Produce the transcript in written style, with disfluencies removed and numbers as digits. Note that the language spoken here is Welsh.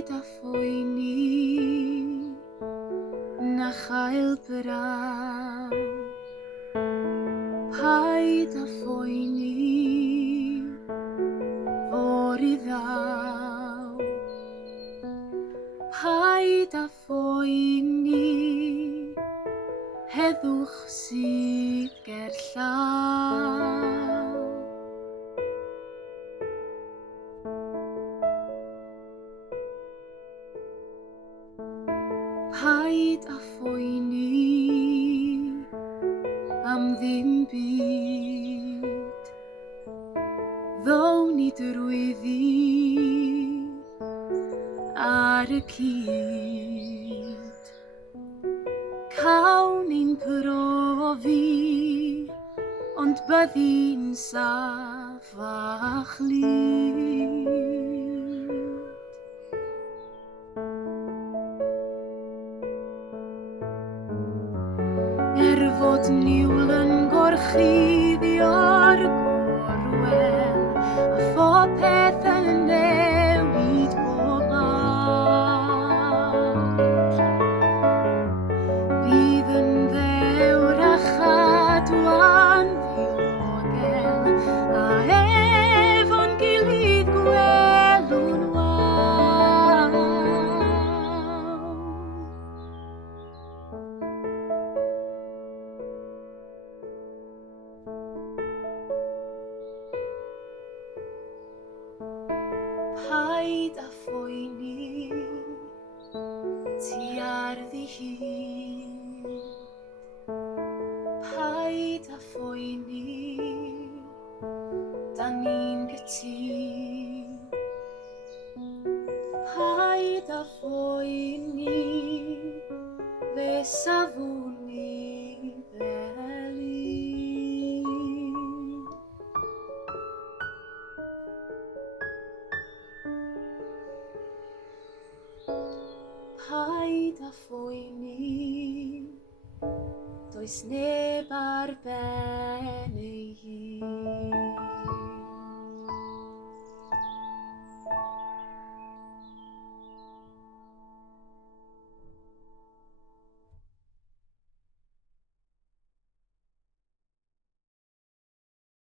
Paid a phoeni na chael braw. Paid a phoeni for I ddaw. Paid a phoeni heddwch sydd ger llaw. Paid a phoeni am ddim byd, ddow ni drwyddi ar y cyd. Cawn ein profi, ond byddi'n saff a chlyd. Fod niwl yn gorchuddio'r gorwel, a phob peth yn newid bob awr. Bydd yn ddewr a chadwan ddiogel, a efo'n gilydd gwelwn waw. Paid a phoeni ti ar ddihyd. Paid a phoeni, da ni'n gytid. Paid a phoeni, fe safwn ni ddeli. Paid a phoeni, does neb ar ben ei